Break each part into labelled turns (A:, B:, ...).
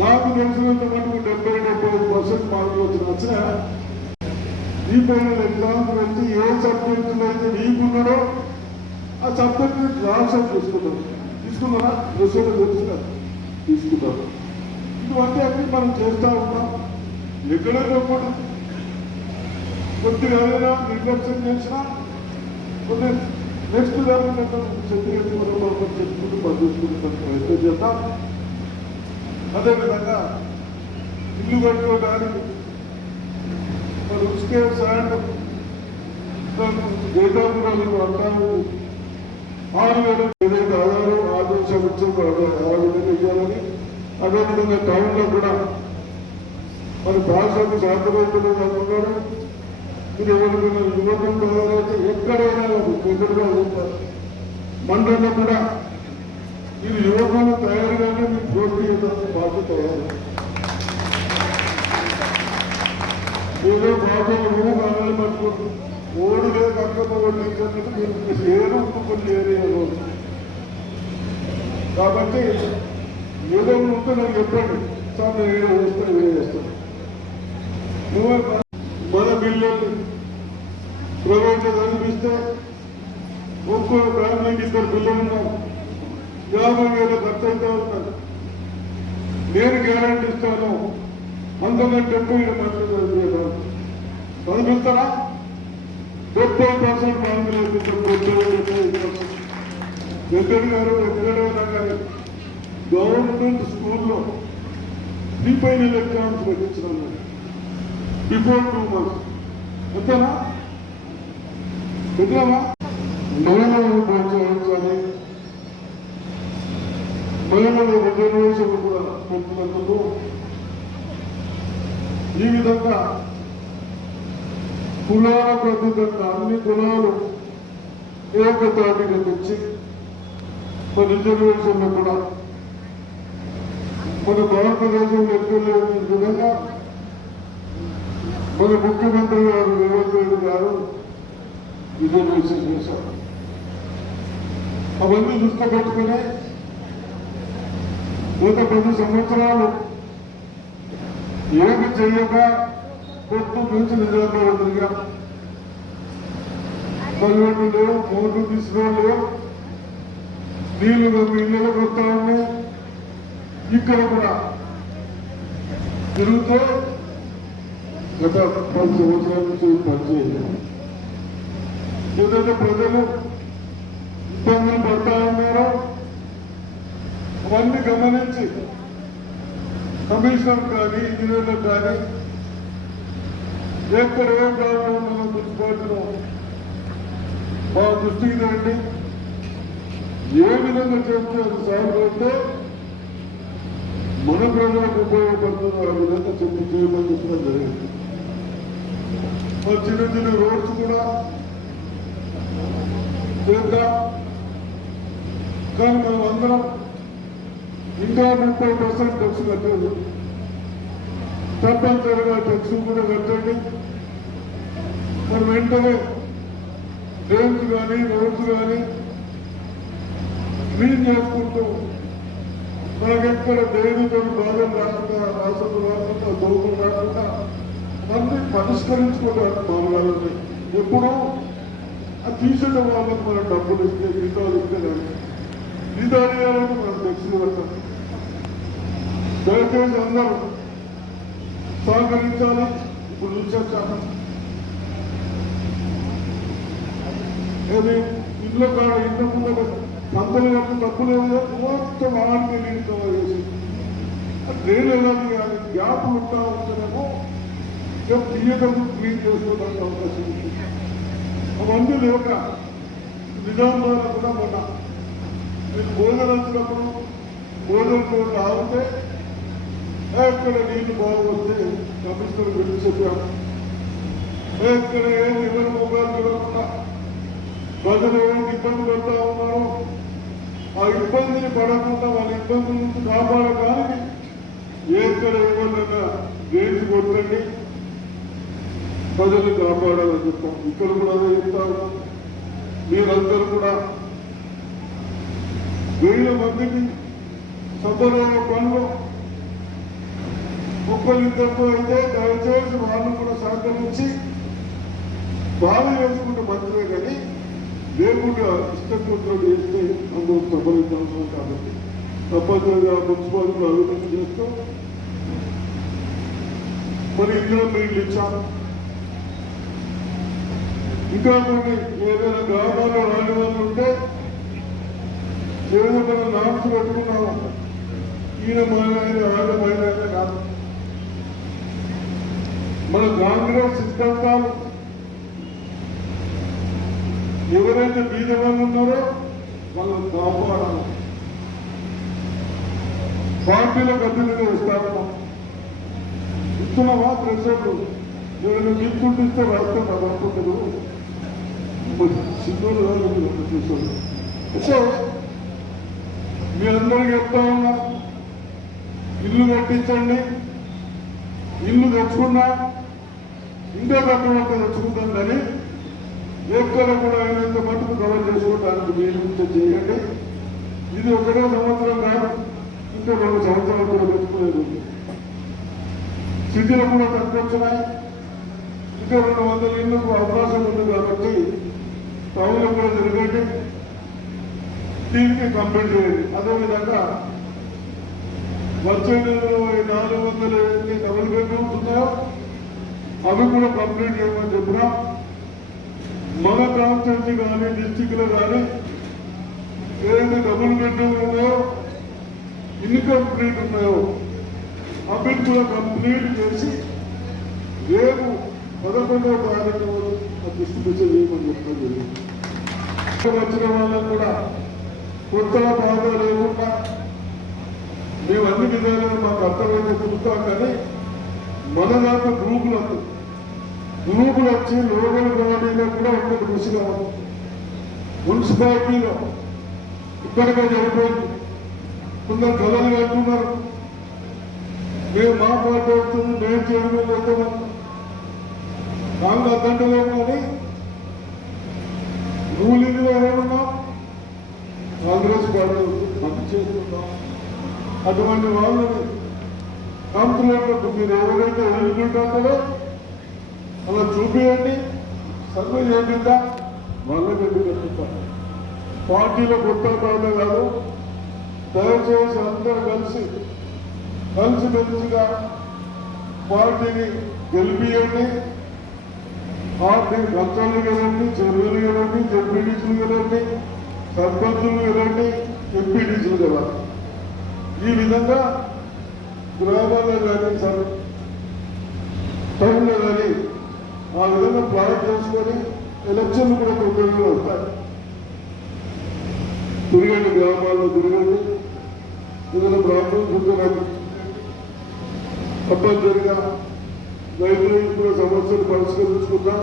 A: నాకు తెలిసినంత మటుకు డెబ్బై డెబ్బై ఐదు పర్సెంట్ మార్కులు వచ్చిన వచ్చిన ఈ పైన ఎగ్జామ్స్ వచ్చి ఏ సబ్జెక్టులు అయితే నీకున్నాడో ఆ సబ్జెక్ట్ ట్రాన్స్ఫర్ తీసుకుంటారు. తీసుకున్నారా? రిసల్ట్ తెలుసుగా తీసుకుంటారు. ఇటువంటి అన్ని మనం చేస్తూ ఉంటాం. ఎక్కడైనా కూడా కొద్దిగా ఏదైనా నిర్లక్ష్యం చేసినా కొన్ని నెక్స్ట్ లెవెల్ చెప్పి మనం చెప్పుకుంటూ పనిచేసుకుంటూ ప్రయత్నం చేద్దాం. అదేవిధంగా ఇల్లు కట్టుకోవడానికి మరి సాయంత్రం శాండ్ గేటాపురాలు అంటారు ఆరు వేల ఏదైతే ఆధారం ఆదేశం వచ్చిందో. అదే ఆరు ఇవ్వాలని అదేవిధంగా టౌన్లో కూడా మరి భాషకు సాధ్యమవుతున్నది అనుకున్నారు మీరు ఎవరికైనా యువకులు ఎవరైతే ఎక్కడైనా ఎదురుగా ఉంటారు. మండలంలో కూడా మీరు యువకులు తయారుగానే మీకు పోటీ ఇవ్వడానికి బాధ్యత ఏదో బాధ్యత కావాలి పట్టుకోండి ఓడి లేదు అక్కమ్మ వడ్డించినట్టు మీరు ఏదో ఒప్పుకొని ఏరియాలో కాబట్టి ఏదో ఉంటే నాకు చెప్పండి. సార్ నేను ఏదో చేస్తాను ఏదో చేస్తాను. నువ్వే మన బిల్లులు ప్రైవేట్ కనిపిస్తే ఒక్కో ఫ్యామిలీకి ఇద్దరు పిల్లలు ఉన్నారు. యాభై వేల ఖర్చు ఉన్నది నేను గ్యారంటీ ఇస్తాను. అందులో డెబ్బై ఏడు మంది చదివిస్తారా డెబ్బై పర్సెంట్ మార్కులు వెంకట గారు ఎక్కడైనా కానీ గవర్నమెంట్ స్కూల్లో three electronics exams before two months. అంతేనా? పెట్టామా మహిళలు రిజర్వేషన్ కూడా పెట్టినందుకు ఈ విధంగా కులాల ప్రతిదంగా అన్ని కులాలు ఏకతాటిగా తెచ్చి మన రిజర్వేషన్లు కూడా మన భారతదేశంలో ఎక్కడ విధంగా మన ముఖ్యమంత్రి గారు రేవంత్ రెడ్డి గారు రిజర్వేషన్ చేశారు అవన్నీ దృష్టి పెట్టుకునే గత పది సంవత్సరాలు ఏమి చేయక పొత్తు నుంచి నిజాంలో తిరిగా పల్లెటూరు లేవు మోటు తీసుకుని లేవు నీళ్ళు మేము ఇళ్ళకి వస్తా ఉన్నాం. ఇక్కడ కూడా తిరుగుతూ గత పది సంవత్సరాల నుంచి పనిచేయలేదు. ఏదైతే ప్రజలు ఇబ్బందులు పడతా ఉన్నారో అవన్నీ గమనించి కమిషనర్ కానీ ఇంజనీర్లు కానీ ఎక్కడ ఏం ప్రాబ్లం ఉందో మున్సిపాలిటీలో మా దృష్టికి రండి ఏ విధంగా చేస్తే అది సాల్వ్ మన ప్రజలకు ఉపయోగపడుతుంది ఆ విధంగా చెప్పి చేయమని చెప్పడం జరిగింది. మా చిన్న చిన్న రోడ్స్ కూడా చేద్దాం. కానీ మనం అందరం ఇంకా ముప్పై పర్సెంట్ టెక్స్ కట్టలేదు తప్పనిసరిగా టెక్స్ కూడా కట్టండి. మరి వెంటనే డ్రైన్స్ కానీ రోడ్స్ కానీ క్లీన్ చేసుకుంటూ మనకెక్కడ దేనితో బాధలు రాకుండా రాసులు రాకుండా దోపులు రాకుండా అన్ని పరిష్కరించుకోవడానికి బాగుండాలని ఎప్పుడు అది తీసిన వాళ్ళకి మనం డబ్బులు ఇస్తే జీతాలు ఇస్తే కానీ జీతాలు మనం టెక్స్లు పెట్టాలి దయచేసి అందరూ సహకరించాలి. ఇప్పుడు చూసేస్తాను ఏది? ఇల్లు కాడ ఇంట్లో ముందు పంతలు కట్టు తప్పులు ఏదో మొత్తం ఆడికి నీళ్ళు కవర్ చేసి. ట్రైన్ వెళ్ళాలి కానీ గ్యాప్ ఉంటా ఉంటేనేమో ఇక తీయటం క్లీన్ చేసుకోవడానికి అవకాశం ఉంది. అవన్నీ లేక నిజామాబాద్ కూడా మొన్న మీరు భోజనం వచ్చినప్పుడు భోజనం కూడా ఆగితే ఎక్కడ నీళ్ళు బాగొస్తే కమిషనర్ గురించి చెప్పాం ఎక్కడ ఏం ఎవరి మొబైల్ చూడకుండా ప్రజలు ఏమి ఇబ్బంది పడతా ఉన్నారు. ఆ ఇబ్బందిని పడకుండా వాళ్ళ ఇబ్బంది నుంచి కాపాడడానికి ఎక్కడ ఇవ్వాలన్నా గేట్స్ కొట్టండి. ప్రజల్ని కాపాడాలని చెప్తాం ఇక్కడ కూడా అదే చెప్తారు మీరందరూ కూడా వేల మందికి సంప్రదాయ పనులు ఒక్కరిద్దరితో అయితే దయచేసి వాళ్ళు కూడా సహకరించి బాగా వేసుకుంటే మంచిదే కానీ లేకుండా ఇష్టపూర్తులు చేస్తే అందరూ సఫలితం కాబట్టి తప్పనిసరిగా మున్సిపాలిటీ అభివృద్ధి చేస్తూ మరి ఇందులో నీళ్ళు ఇచ్చాను ఇంకా కొన్ని ఏదైనా గ్రామాల్లో రాని వాళ్ళు ఉంటే ఏదో మనం నామ్స్ పెట్టుకున్నాము? ఈయన మైన ఆయన మైన కాదు. మన కాంగ్రెస్ సిద్ధాంతాలు ఎవరైతే బీద వాళ్ళు ఉన్నారో వాళ్ళని కాపాడాలి. పార్టీలకు అభ్యర్థిగా వస్తారమ్మా. ఇస్తున్నావా ప్రెసిడెంట్ నేను తీసుకుంటూ ఇస్తే నాకు అనుకుంటుంది సిద్ధులు చూసాను సో మీ అందరికీ చెప్తా ఉన్నా ఇల్లు కట్టించండి. ఇల్లు తెచ్చుకున్నా ఇంకా కట్టమంటే తెచ్చుకుంటాం కానీ ఎక్కడ కూడా అయినంత మటుకు కవర్ చేసుకోవడానికి మీరు చేయండి. ఇది ఒకటో సంవత్సరం కాదు ఇంకా రెండు సంవత్సరాలు కూడా పెట్టుకునేది ఉంది సిటీలో కూడా తక్కువ ఇంకా రెండు వందల ఇళ్ళకు అవకాశం ఉంది కాబట్టి టౌన్లో కూడా జరగండి దీనికి కంప్లీట్ చేయండి. అదేవిధంగా వచ్చే నెలలో ఈ నాలుగు వందల ఎన్ని డబుల్ బెడ్రూమ్స్ ఉన్నాయో అవి కూడా కంప్లీట్ చేయమని చెప్పినా మన కాన్స్టిట్యూన్సీ కానీ డిస్టిక్లో కానీ ఏదైతే డబుల్ బెడ్రూమ్ ఉన్నాయో ఇన్కంప్లీట్ ఉన్నాయో అవి కూడా కంప్లీట్ చేసి రేపు పదకొండవ తారీఖు ఆ డిస్ట్రిబ్యూషన్ చేయమని చెప్తాను జరిగింది. వచ్చిన వాళ్ళకు కూడా కొత్త బాధ లేకుండా మేము అన్ని విధాలుగా మాకు అర్థమైతే చూస్తాం కానీ మన దాంట్లో గ్రూపులు వద్దు గ్రూపులు వచ్చి లోకల్ బాడీలో కూడా ఉంటుంది కృషిగా మున్సిపాలిటీలో ఇప్పటికే జరిపోయింది కొందరు కళలు కట్టున్నారు. మేము మా పార్టీ వస్తుంది మేము చేయడం వస్తామని దాంట్లో అద్దంటలే కానీ రూలింగ్ ఏమన్నా కాంగ్రెస్ పార్టీ మంచి చేస్తున్నాం అటువంటి వాళ్ళని కంప్లైంట్ మీరు ఎవరైతే ఎదుర్కొంటారో అలా చూపించండి సర్వే చేపిద్దా? వాళ్ళకి చెప్తారు? పార్టీలో కొత్త కాదు కాదు. దయచేసి అందరూ కలిసి కలిసిమెలిసిగా పార్టీని గెలిపియండి. పార్టీని కంచాలు కదండి చెరువులు కదండి జడ్పీటీసులు కదండి సర్పంచులు కదండి ఎంపీటీసులు కదండి ఈ విధంగా గ్రామాల్లో కానీ సర్ టౌన్లో కానీ ఆ విధంగా ప్లాన్ చేసుకొని ఎలక్షన్లు కూడా తొందరగా వస్తాయి తిరగండి గ్రామాల్లో తిరగండి. ఏదైనా ప్రాబ్లం చూద్దాం తప్పనిసరిగా రైతులు కూడా సమస్యలు పరిష్కరించుకుందాం.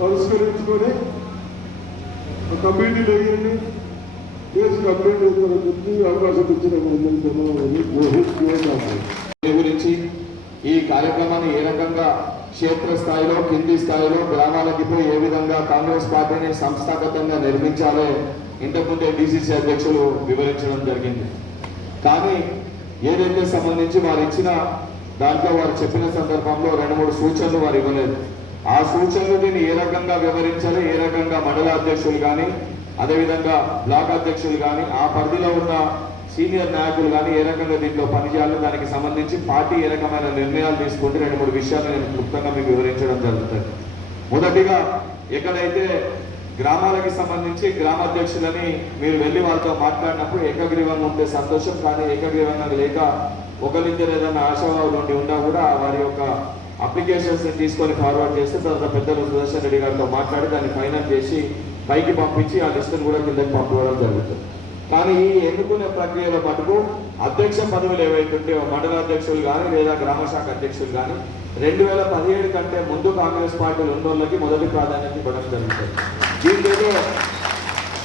A: పరిష్కరించుకొని కమిటీ వేయండి. కేసు కంప్లైంట్ చేస్తారని అవకాశం ఇచ్చిన
B: గురించి ఈ కార్యక్రమాన్ని ఏ రకంగా క్షేత్ర స్థాయిలో కింది స్థాయిలో గ్రామాలకి పోయి ఏ విధంగా కాంగ్రెస్ పార్టీని సంస్థాగతంగా నిర్మించాలో ఇంతకుముందే డిసిసి అధ్యక్షులు వివరించడం జరిగింది. కానీ ఏదైతే సంబంధించి వారు ఇచ్చిన దాంట్లో వారు చెప్పిన సందర్భంలో రెండు మూడు సూచనలు వారు ఇవ్వలేదు. ఆ సూచనలు దీన్ని ఏ రకంగా వివరించాలి ఏ రకంగా మండల అధ్యక్షులు కానీ అదేవిధంగా బ్లాక్ అధ్యక్షులు కానీ ఆ పరిధిలో ఉన్న సీనియర్ నాయకులు కానీ ఏ రకంగా దీంట్లో పనిచేయాలో దానికి సంబంధించి పార్టీ ఏ రకమైన నిర్ణయాలు తీసుకుంటే రెండు మూడు విషయాలు నేను క్లుప్తంగా మీకు వివరించడం జరుగుతుంది. మొదటిగా ఎక్కడైతే గ్రామాలకి సంబంధించి గ్రామాధ్యక్షులని మీరు వెళ్ళి వాళ్ళతో మాట్లాడినప్పుడు ఏకగ్రీవంగా ఉంటే సంతోషం కానీ ఏకగ్రీవంగా లేక ఒకరిద్దరు ఏదైనా ఆశాభావులు ఉండి ఉన్నా కూడా వారి యొక్క అప్లికేషన్స్ తీసుకొని ఫార్వర్డ్ చేస్తే తర్వాత పెద్దలు సుదర్శన్ రెడ్డి గారితో మాట్లాడి దాన్ని ఫైనల్ చేసి పైకి పంపించి ఆ లిస్టును కూడా కిందకి పంపించడం జరుగుతుంది. కానీ ఈ ఎన్నుకునే ప్రక్రియలో మటుకు అధ్యక్ష పదవులు ఏవైతుంటే మండల అధ్యక్షులు కానీ లేదా గ్రామ శాఖ అధ్యక్షులు కానీ రెండు వేల పదిహేడు కంటే ముందు కాంగ్రెస్ పార్టీలు ఉన్నోళ్ళకి మొదటి ప్రాధాన్యత ఇవ్వడం జరుగుతుంది. దీంట్లో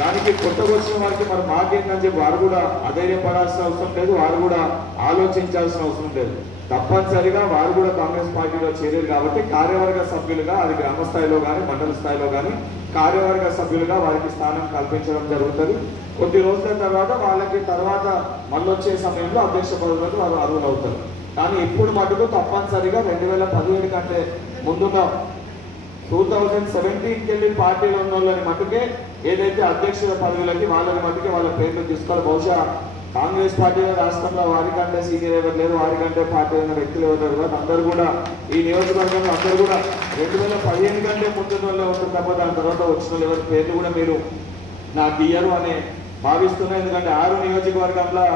B: దానికి కొత్తగా వచ్చిన వారికి మరి మాకేంటని చెప్పి వారు కూడా అధైర్యపడాల్సిన అవసరం లేదు వారు కూడా ఆలోచించాల్సిన అవసరం లేదు. తప్పనిసరిగా వారు కూడా కాంగ్రెస్ పార్టీలో చేరారు కాబట్టి కార్యవర్గ సభ్యులుగా అది గ్రామ స్థాయిలో కానీ మండల స్థాయిలో కానీ కార్యవర్గ సభ్యులుగా వారికి స్థానం కల్పించడం జరుగుతుంది. కొద్ది రోజుల తర్వాత వాళ్ళకి తర్వాత మళ్ళొచ్చే సమయంలో అధ్యక్ష పదవులకు వారు అర్హులు అవుతారు కానీ ఇప్పుడు మటుకు తప్పనిసరిగా రెండు వేల పదిహేడు కంటే ముందుగా టూ థౌజండ్ సెవెంటీన్కి వెళ్ళి పార్టీలో ఉన్న వాళ్ళని మటుకే ఏదైతే అధ్యక్షుల పదవులకి వాళ్ళని మటుకే వాళ్ళ పేర్లు తీసుకోవాలి బహుశా కాంగ్రెస్ పార్టీ రాష్ట్రంలో వారికంటే సీనియర్ ఎవరు లేరు వారికంటే పార్టీ అయిన వ్యక్తులు ఎవరు లేరు అందరూ కూడా ఈ నియోజకవర్గంలో అందరూ కూడా రెండు వేల పదిహేను కంటే ముందున్న వాళ్ళే ఉంటుంది తప్ప దాని తర్వాత వచ్చిన ఎవరి పేర్లు కూడా మీరు నాకు ఇయ్యరు అని భావిస్తున్నాయి ఎందుకంటే ఆరు నియోజకవర్గంలో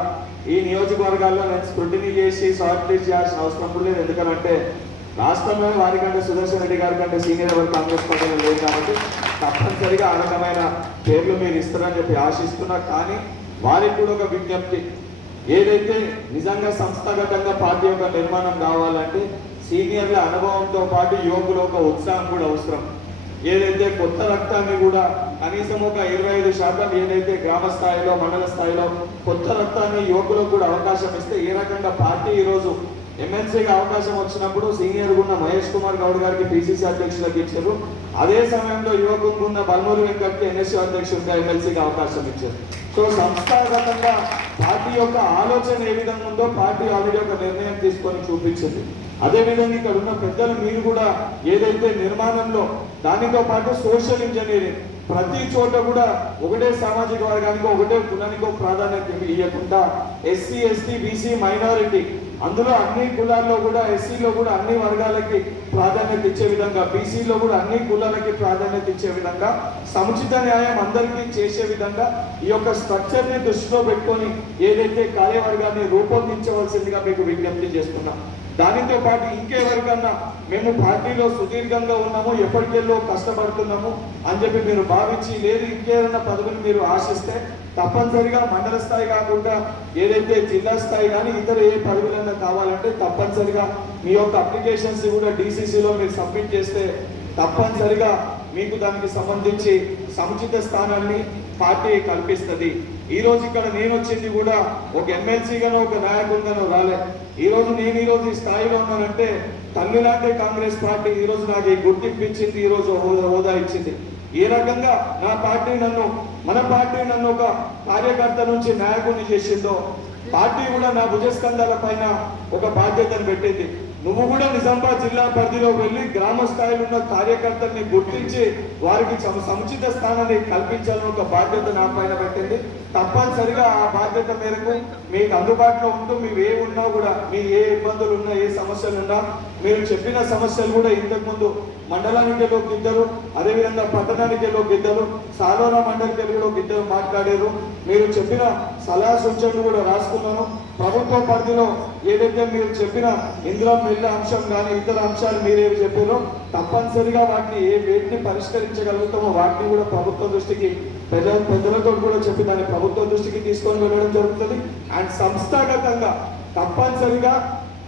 B: ఈ నియోజకవర్గాల్లో నేను స్క్రూటినీ చేసి సార్ట్ చేయాల్సిన అవసరం కూడా లేదు. ఎందుకంటే రాష్ట్రంలో వారికంటే సుదర్శన్ రెడ్డి గారి కంటే సీనియర్ ఎవరు కాంగ్రెస్ పార్టీలో లేదు కాబట్టి తప్పనిసరిగా ఆ రకమైన పేర్లు మీరు ఇస్తారని చెప్పి ఆశిస్తున్నా. కానీ వారికి కూడా ఒక విజ్ఞప్తి. ఏదైతే నిజంగా సంస్థాగతంగా పార్టీ యొక్క నిర్మాణం కావాలంటే సీనియర్ల అనుభవంతో పాటు యువకుల ఒక ఉత్సాహం కూడా అవసరం. ఏదైతే కొత్త రక్తాన్ని కూడా కనీసం ఒక ఇరవై ఐదు శాతం ఏదైతే గ్రామ స్థాయిలో మండల స్థాయిలో కొత్త రక్తాన్ని యువకులకు కూడా అవకాశం ఇస్తే ఏ రకంగా పార్టీ ఈరోజు ఎమ్మెల్సీకి అవకాశం వచ్చినప్పుడు సీనియర్ ఉన్న మహేష్ కుమార్ గౌడ్ గారికి పిసిసి అధ్యక్షులకు ఇచ్చారు. అదే సమయంలో యువకులకు ఉన్న బల్మూరి వెంకట్కి ఎన్ఎస్సీ అధ్యక్షుడిగా ఎమ్మెల్సీకి అవకాశం ఇచ్చారు. సో సంస్థాగతంగా పార్టీ యొక్క ఆలోచన ఏ విధంగా ఉందో పార్టీ ఆల్రెడీ ఒక నిర్ణయం తీసుకొని చూపించింది. అదేవిధంగా ఇక్కడ ఉన్న పెద్దలు మీరు కూడా ఏదైతే నిర్మాణంలో దానితో పాటు సోషల్ ఇంజనీరింగ్ ప్రతి చోట కూడా ఒకటే సామాజిక వర్గానికి ఒకటే కులానికో ప్రాధాన్యత ఇవ్వకుండా ఎస్సీ ఎస్టీ బీసీ మైనారిటీ అందులో అన్ని కులాల్లో కూడా ఎస్సీలో కూడా అన్ని వర్గాలకి ప్రాధాన్యత ఇచ్చే విధంగా బీసీలో కూడా అన్ని కులాలకి ప్రాధాన్యత ఇచ్చే విధంగా సముచిత న్యాయం అందరికీ చేసే విధంగా ఈ యొక్క స్ట్రక్చర్ని దృష్టిలో పెట్టుకొని ఏదైతే కార్యవర్గాన్ని రూపొందించవలసిందిగా మీకు విజ్ఞప్తి చేస్తున్నాం. దానితో పాటు ఇంకెవరికన్నా మేము పార్టీలో సుదీర్ఘంగా ఉన్నాము ఎప్పటికెళ్ళో కష్టపడుతున్నాము అని చెప్పి మీరు భావించి లేదు ఇంకేదన్నా పదవిని మీరు ఆశిస్తే తప్పనిసరిగా మండల స్థాయి కాకుండా ఏదైతే జిల్లా స్థాయి కానీ ఇతర ఏ పదవులైనా కావాలంటే తప్పనిసరిగా మీ యొక్క అప్లికేషన్స్ కూడా డీసీసీలో మీరు సబ్మిట్ చేస్తే తప్పనిసరిగా మీకు దానికి సంబంధించి సముచిత స్థానాన్ని పార్టీ కల్పిస్తుంది. ఈ రోజు ఇక్కడ నేను వచ్చింది కూడా ఒక ఎమ్మెల్సీగానో ఒక నాయకుడిగానో రాలే. ఈ రోజు నేను ఈ రోజు ఈ స్థాయిలో ఉన్నానంటే తల్లి కాంగ్రెస్ పార్టీ ఈ రోజు నాకు ఈ గుర్తింపు ఇచ్చింది ఈ రోజు హోదా హోదా ఇచ్చింది. ఈ రకంగా నా పార్టీ నన్ను మన పార్టీ నన్ను ఒక కార్యకర్త నుంచి నాయకుడిని చేసిందో పార్టీ కూడా నా భుజస్కంధాల పైన ఒక బాధ్యతను పెట్టింది. నువ్వు కూడా నిజామాబాద్ జిల్లా పరిధిలో వెళ్ళి గ్రామ స్థాయిలో ఉన్న కార్యకర్తల్ని గుర్తించి వారికి సముచిత స్థానాన్ని కల్పించాలని ఒక బాధ్యత నా పైన పెట్టింది. తప్పనిసరిగా ఆ బాధ్యత మేరకు మీకు అందుబాటులో ఉంటూ మీరు ఏ ఉన్నా కూడా మీ ఏ ఇబ్బందులు ఉన్నా ఏ సమస్యలు ఉన్నా మీరు చెప్పిన సమస్యలు కూడా ఇంతకు ముందు మండలానికి ఒక ఇద్దరు అదేవిధంగా పట్టణానికి ఒక ఇద్దరు సాలోరా మండలికి కూడా ఒక ఇద్దరు మాట్లాడారు. మీరు చెప్పిన సలహా సూచనలు కూడా రాసుకున్నాను. ప్రభుత్వ పరిధిలో ఏదైతే మీరు చెప్పిన ఇందులో మిల్ల అంశం కానీ ఇతర అంశాలు మీరేవి చెప్పారో తప్పనిసరిగా వాటిని ఏ వేటిని పరిష్కరించగలుగుతామో వాటిని కూడా ప్రభుత్వ దృష్టికి పెద్ద పెద్దలతో కూడా చెప్పి దాన్ని ప్రభుత్వ దృష్టికి తీసుకొని వెళ్ళడం జరుగుతుంది. అండ్ సంస్థాగతంగా తప్పనిసరిగా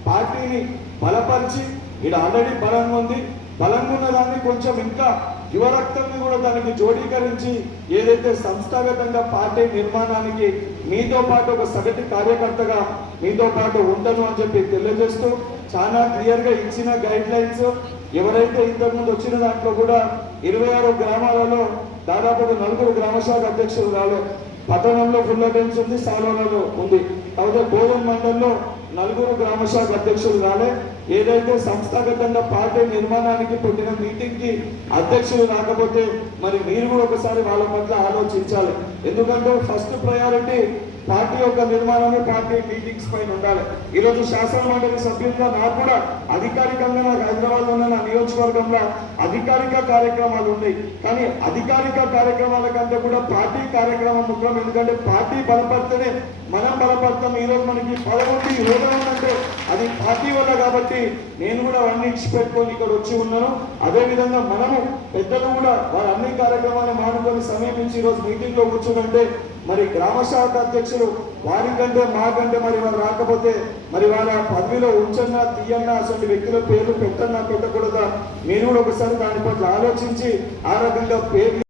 B: పార్టీని బలపరిచి ఇక్కడ ఆల్రెడీ బలంగా ఉంది. బలంగా ఉన్న దాన్ని కొంచెం ఇంకా యువ రక్తాన్ని కూడా దానికి జోడీకరించి ఏదైతే సంస్థాగతంగా పార్టీ నిర్మాణానికి మీతో పాటు ఒక సగటు కార్యకర్తగా మీతో పాటు ఉంటాను అని చెప్పి తెలియజేస్తూ చాలా క్లియర్గా ఇచ్చిన గైడ్ లైన్స్ ఎవరైతే ఇంతకుముందు వచ్చిన దాంట్లో కూడా ఇరవై ఆరు గ్రామాలలో దాదాపు నలుగురు గ్రామశాఖ అధ్యక్షులు రాలే. పట్టణంలో ఫుల్ అటెన్స్ ఉంది సాలోలలో ఉంది. కాకపోతే గోధుమ మండలంలో నలుగురు గ్రామశాఖ అధ్యక్షులు రాలే. ఏదైతే సంస్థాగతంగా పార్టీ నిర్మాణానికి పుట్టిన మీటింగ్కి అధ్యక్షులు రాకపోతే మరి మీరు కూడా ఒకసారి వాళ్ళ పట్ల ఆలోచించాలి. ఎందుకంటే ఫస్ట్ ప్రయారిటీ పార్టీ యొక్క నిర్మాణమే పార్టీ మీటింగ్స్ పైన ఉండాలి. ఈ రోజు శాసన మండలి సభ్యులుగా నాకు కూడా అధికారికంగా నాకు హైదరాబాద్ ఉన్న నా నియోజకవర్గంలో అధికారిక కార్యక్రమాలు ఉన్నాయి. కానీ అధికారిక కార్యక్రమాల కంటే కూడా పార్టీ కార్యక్రమం ముఖ్యం. ఎందుకంటే పార్టీ బలపడితేనే మనం బలపడతాం. ఈ రోజు మనకి పదకొండు యోగం ఉందంటే అది పార్టీ వల్ల కాబట్టి నేను కూడా అవన్నీ ఇచ్చిపెట్టుకొని ఇక్కడ వచ్చి ఉన్నాను. అదే విధంగా మనము పెద్దలు కూడా వారి అన్ని కార్యక్రమాలు మానుకొని సమీపించి ఈ రోజు మీటింగ్ కూర్చుంటే మరి గ్రామ శాఖ అధ్యక్షులు వారికంటే మాకంటే మరి వారు రాకపోతే మరి వాళ్ళ పదవిలో ఉంచన్నా తీయన్నా అసలు వ్యక్తుల పేర్లు పెట్టన్నా పెట్టకూడదా మీరు కూడా ఒకసారి దాని పట్ల ఆలోచించి ఆ రకంగా పేర్లు